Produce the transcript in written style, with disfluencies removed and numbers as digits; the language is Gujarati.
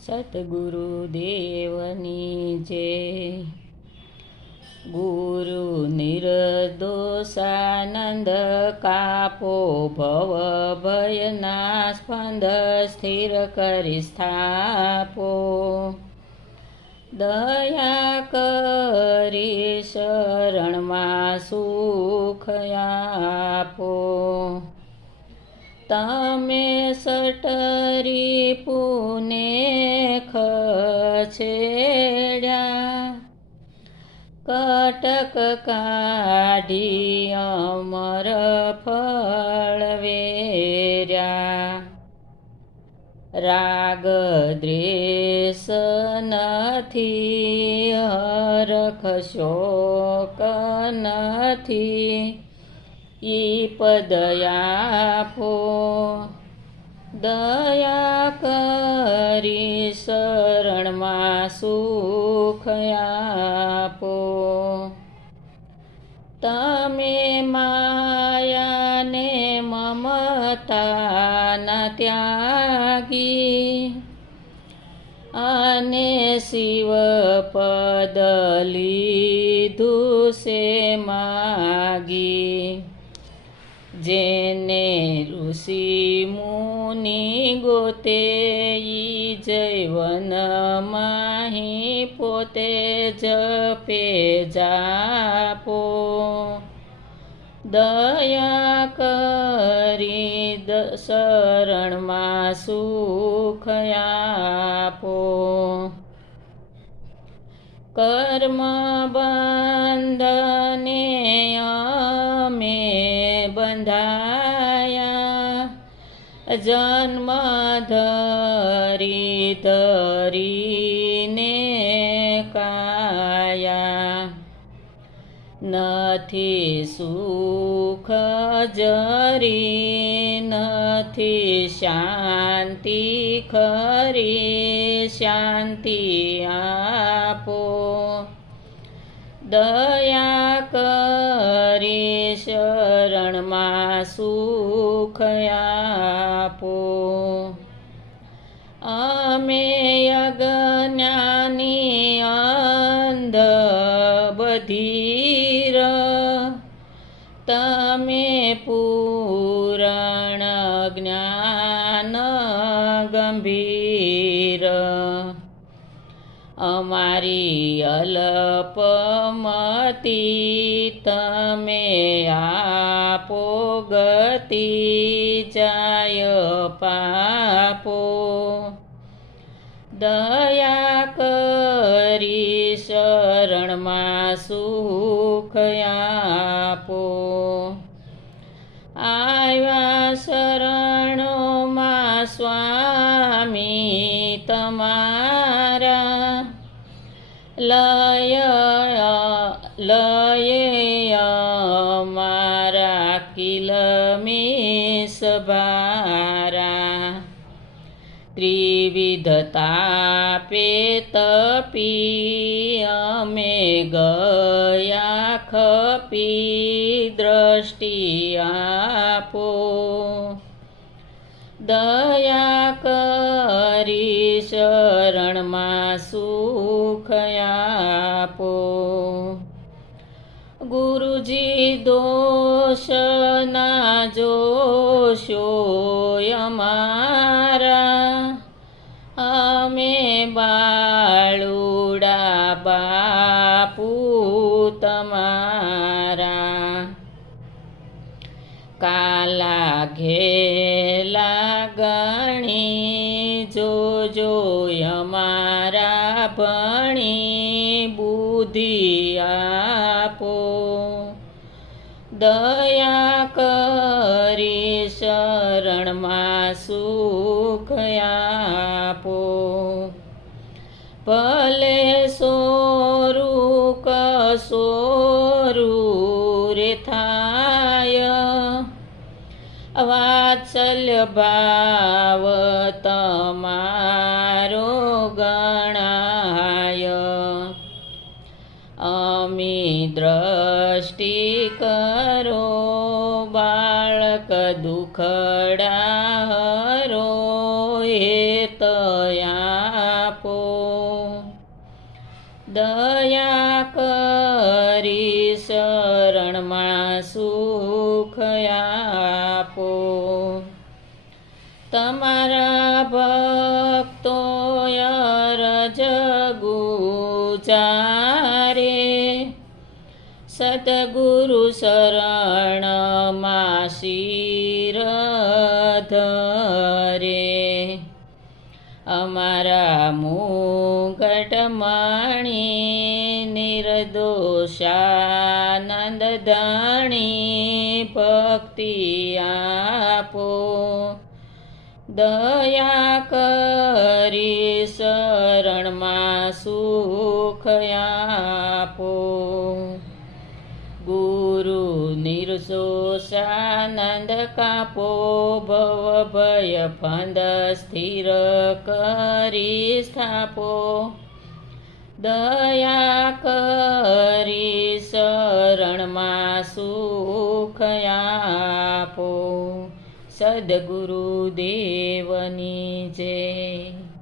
સતગુરુદેવની જય। ગુરુ નિર્દોષાનંદ કાપો ભવ ભયના સ્પંદ સ્થિર કરી સ્થાપો। દયા કરી શરણમાં સુખ આપો। તમે સટરી પુને ખછેડ્યા, કટક કાઢી અમર ફળ વેર્યા। રાગ દ્વેષ નથી, હરખ શોક નથી, ઈ પદ આપો। દયા કરી શરણમાં સુખ આપો। તમે માયાને મમતાના ત્યાગી, અને શિવ પદ લીધું છે માગી। જેને ઋષિ મુનિ ગોતે, ઈ જૈવન માહી પોતે જપે જાપો। દયા કરી શરણમાં સુખ આપો। કર્મ બંધને અમે બંધાયા, જન્મ ધરી ધરીને કાયા। નથી સુખ જરી, નથી શાંતિ ખરી, શાંતિ આપો। દયા કરી શરણમાં સુખ આપો। અમે અજ્ઞાની અંધ બધિર, તમે પૂરણ જ્ઞાન ગંભીર। અમારી અલ્પમતી, તમે આપો ગતિ, જાય પાપો। દયા કરી શરણમાં સુખ આપો। આવ્યા શરણોમાં સ્વામી તમારા, લયે અમારા કિલમીસ ભારા। ત્રિવિધ તાપે તપી, અમે ગયા ખપી, દ્રષ્ટિ આપો। દયા કરી શરણમાં સુખ આપો। ગુરુજી દોષ ના જોશો અમારા, અમે બાળુડા બાપુ તમારા। કાલા ઘેલા ગણી, જોજો અમારા ભણી, બુદ્ધિ આપો। દયા કરી શરણમાં સુખ આપો। ભલે સોરું કસોરું રે થાય, વાત્સલ્ય ભાવ તમારો ગણાય। અમી દ્રષ્ટિ કરો, બાળક દુખડા હરો, હેતયા આપો. દયા કરી શરણમાં સુખ આપો. તમારા ભક્તો અરજ ગુજારે, સદગુરુ શરણમાં શિર ધરે. અમારા મુગટમણી નિર્દોષાનંદ ધણી ભક્તિ આપો. દયા કરી શરણમાં સુખ આપો. ગુરુ નિર્દોષાનંદ કાપો, ભવ ભય ફંદ સ્થિર કરી સ્થાપો. દયા કરી શરણમાં સુખ આપો. સદગુરુ દેવની જય.